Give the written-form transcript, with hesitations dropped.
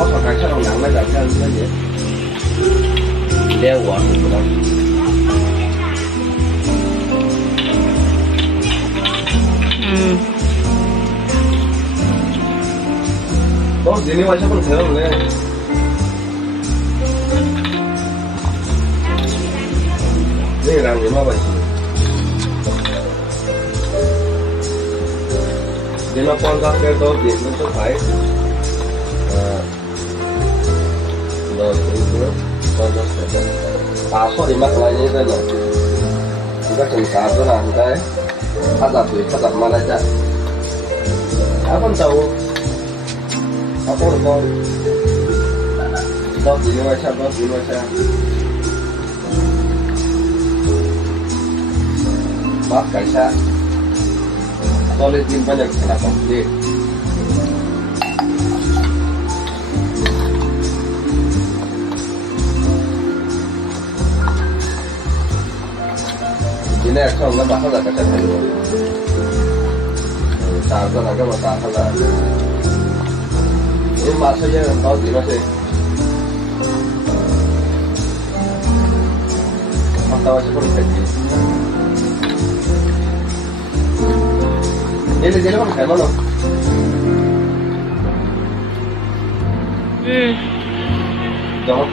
我说该吃龙阳那个这样子的，连我是不能。当时你晚上不能吃龙嘞。这个人嘛不行。你们光照个都点的出牌，那这个光照谁的？打错你们来一个呢？你个警察子啦，你看，他咋对，他咋嘛来着？他不走，他不能走，到几零外下，到几零外下，把改下。Solid din banyak na complete. Ini action na bahasa dah kacau dulu. Sahaja naga bahasa dah. Ini bahasa yang tahu di mana sih? Mata wajib pun kecil. Ini dia kan kayak mana? Jangan